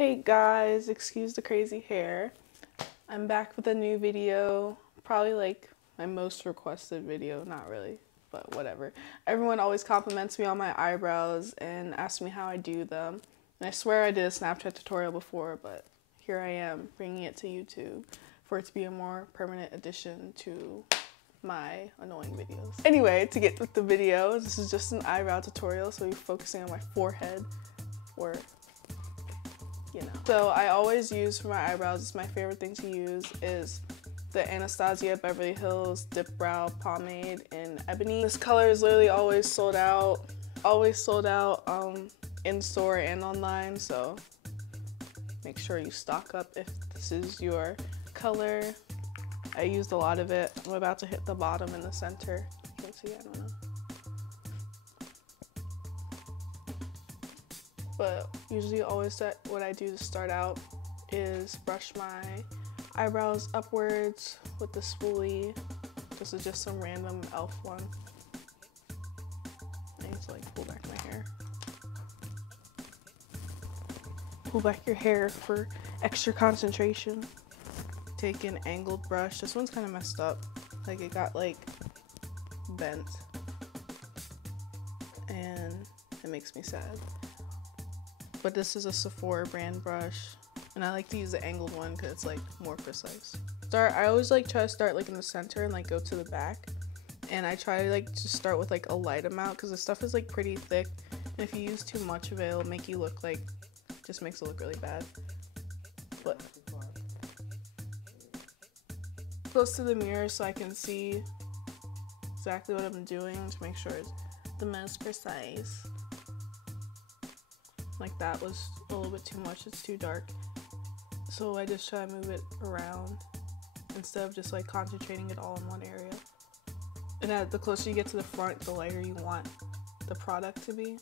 Hey guys, excuse the crazy hair. I'm back with a new video, probably like my most requested video, not really, but whatever. Everyone always compliments me on my eyebrows and asks me how I do them. And I swear I did a Snapchat tutorial before, but here I am bringing it to YouTube for it to be a more permanent addition to my annoying videos. Anyway, to get with the video, this is just an eyebrow tutorial, so we're focusing on my forehead, or So I always use for my eyebrows, it's my favorite thing to use, is the Anastasia Beverly Hills Dip Brow Pomade in Ebony. This color is literally always sold out in store and online, so make sure you stock up if this is your color. I used a lot of it. I'm about to hit the bottom in the center. You can see, I don't know. But usually always what I do to start out is brush my eyebrows upwards with the spoolie. This is just some random e.l.f. one. I need to like pull back my hair. Pull back your hair for extra concentration. Take an angled brush. This one's kind of messed up. Like it got like bent. And it makes me sad. But this is a Sephora brand brush, and I like to use the angled one because it's like more precise. I always like try to start like in the center and like go to the back, and I try to like just start with like a light amount because the stuff is like pretty thick, and if you use too much of it, it'll make you look like, just makes it look really bad. But close to the mirror so I can see exactly what I'm doing to make sure it's the most precise. Like that was a little bit too much, it's too dark. So I just try to move it around instead of just like concentrating it all in one area. And the closer you get to the front, the lighter you want the product to be.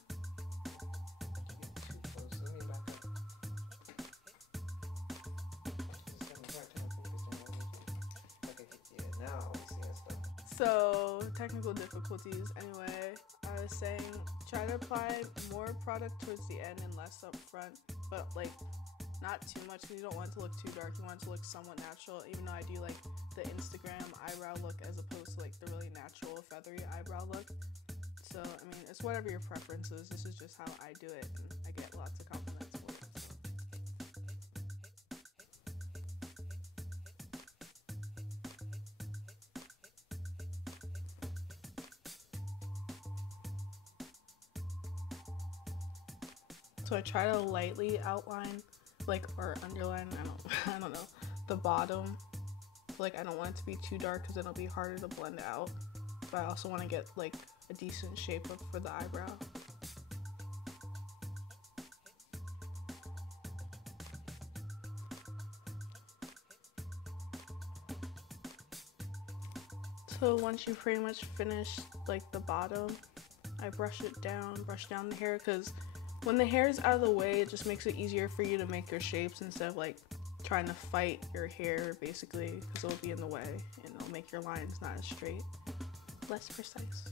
So, technical difficulties. Anyway, I was saying try to apply more product towards the end and less up front, but like not too much because you don't want it to look too dark. You want it to look somewhat natural, even though I do like the Instagram eyebrow look as opposed to like the really natural feathery eyebrow look. So, I mean, it's whatever your preference is. This is just how I do it, and I get lots of compliments for it. So I try to lightly outline, like, or underline, I don't know, the bottom. Like, I don't want it to be too dark because it'll be harder to blend out. But I also want to get, like, a decent shape for the eyebrow. So once you pretty much finish, like, the bottom, I brush down the hair, because when the hair is out of the way, it just makes it easier for you to make your shapes instead of like trying to fight your hair basically, because it'll be in the way and it'll make your lines not as straight, less precise.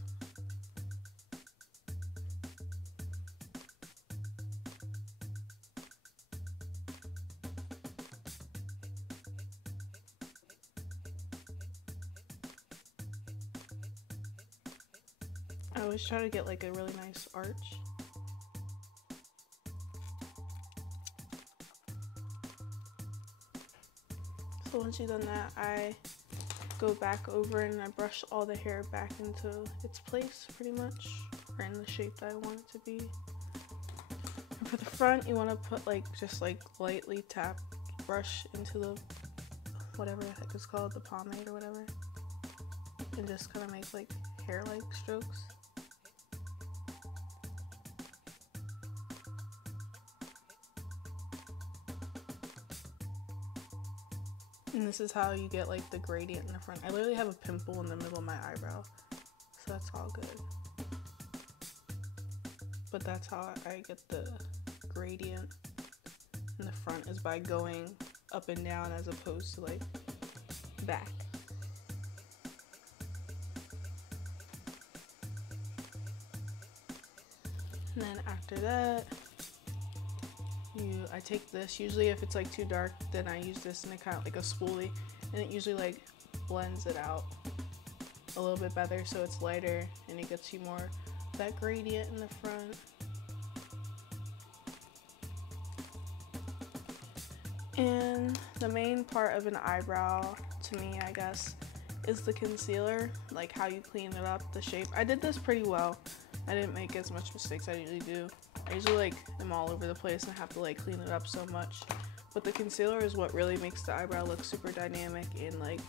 I always try to get like a really nice arch. So once you've done that, I go back over and I brush all the hair back into its place pretty much, or in the shape that I want it to be. And for the front, you want to put like, just like lightly tap brush into the, whatever the heck it's called, the pomade or whatever, and just kind of make like hair-like strokes. And this is how you get like the gradient in the front. I literally have a pimple in the middle of my eyebrow, so that's all good. But that's how I get the gradient in the front, is by going up and down as opposed to like back. And then after that, I take this, usually if it's like too dark, then I use this and it kind of like a spoolie, and it usually like blends it out a little bit better so it's lighter and it gets you more that gradient in the front. And the main part of an eyebrow to me, I guess, is the concealer, like how you clean it up, the shape. I did this pretty well. I didn't make as much mistakes as I usually do. I usually like am all over the place and I have to like clean it up so much. But the concealer is what really makes the eyebrow look super dynamic and like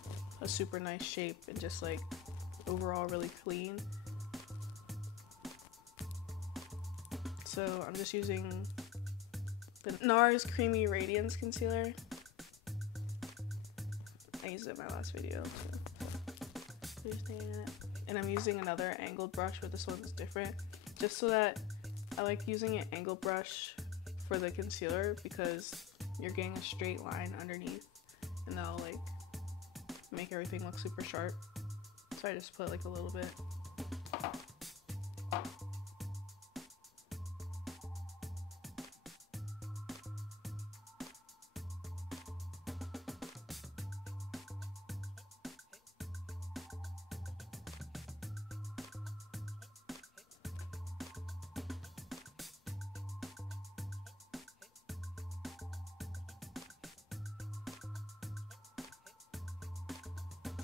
a super nice shape and just like overall really clean. So I'm just using the NARS Creamy Radiance Concealer. I used it in my last video too. And I'm using another angled brush, but this one's different. Just so that I like using an angled brush for the concealer because you're getting a straight line underneath and that'll like make everything look super sharp. So I just put like a little bit.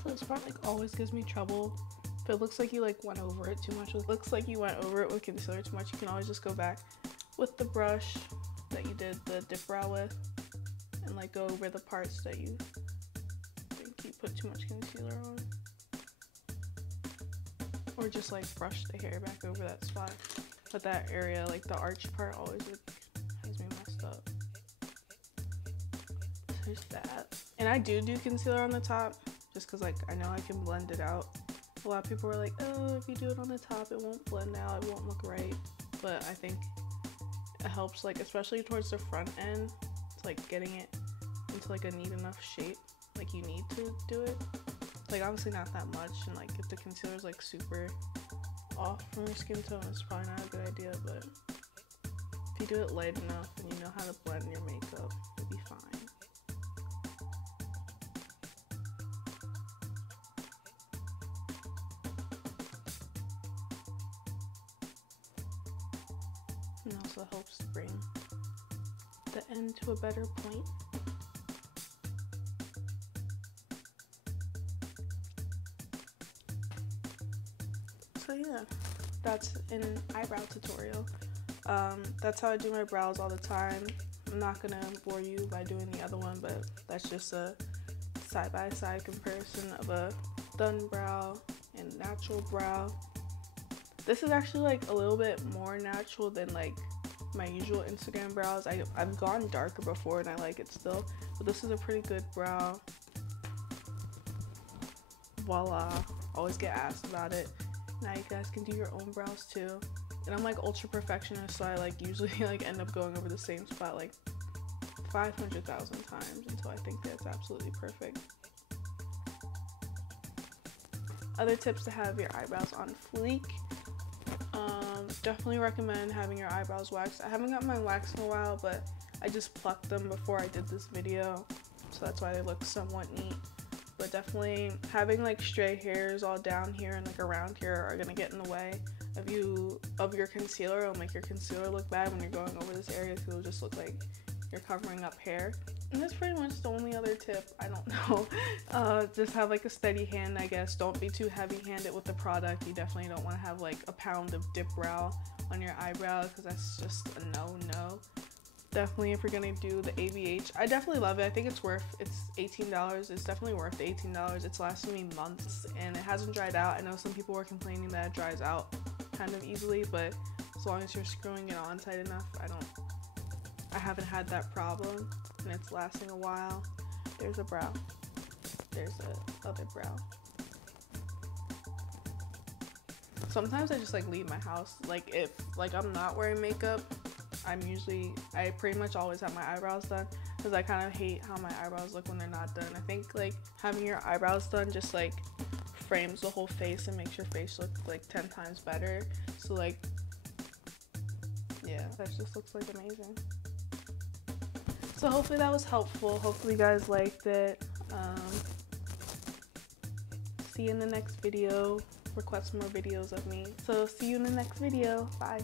So this part like always gives me trouble. If it looks like you like went over it too much, it looks like you went over it with concealer too much, you can always just go back with the brush that you did the dip brow with and like go over the parts that you think you put too much concealer on. Or just like brush the hair back over that spot. But that area, like the arch part, always like has me messed up. So there's that. And I do concealer on the top just because like I know I can blend it out. A lot of people are like, oh, if you do it on the top it won't blend out, it won't look right. But I think it helps, like especially towards the front end, it's like getting it into like a neat enough shape like you need to do it. Like obviously not that much, and like if the concealer is like super off from your skin tone, it's probably not a good idea, but if you do it light enough and you know how to blend your makeup, you'll be fine. And also helps bring the end to a better point. So yeah, that's an eyebrow tutorial. That's how I do my brows all the time. I'm not gonna bore you by doing the other one, but that's just a side-by-side comparison of a done brow and natural brow. This is actually like a little bit more natural than like my usual Instagram brows. I've gone darker before and I like it still, but this is a pretty good brow. Voila, always get asked about it. Now you guys can do your own brows too. And I'm like ultra perfectionist, so I like usually like end up going over the same spot like 500,000 times until I think that's absolutely perfect. Other tips to have your eyebrows on fleek. Definitely recommend having your eyebrows waxed. I haven't got mine waxed in a while, but I just plucked them before I did this video, so that's why they look somewhat neat. But definitely having like stray hairs all down here and like around here are gonna get in the way of your concealer. It'll make your concealer look bad when you're going over this area because it'll just look like you're covering up hair. And that's pretty much the only other tip. I don't know. Just have like a steady hand, I guess. Don't be too heavy-handed with the product. You definitely don't want to have like a pound of dip brow on your eyebrow because that's just a no. Definitely if you're gonna do the ABH, I definitely love it. I think it's $18. It's definitely worth the $18. It's lasted me months and it hasn't dried out. I know some people were complaining that it dries out kind of easily, but as long as you're screwing it on tight enough, I haven't had that problem and it's lasting a while. There's a brow. There's the other brow. Sometimes I just like leave my house. Like if like I'm not wearing makeup, I pretty much always have my eyebrows done because I kind of hate how my eyebrows look when they're not done. I think like having your eyebrows done just like frames the whole face and makes your face look like 10 times better. So like, yeah, that just looks like amazing. So hopefully that was helpful. Hopefully you guys liked it. See you in the next video. Request more videos of me. So see you in the next video. Bye.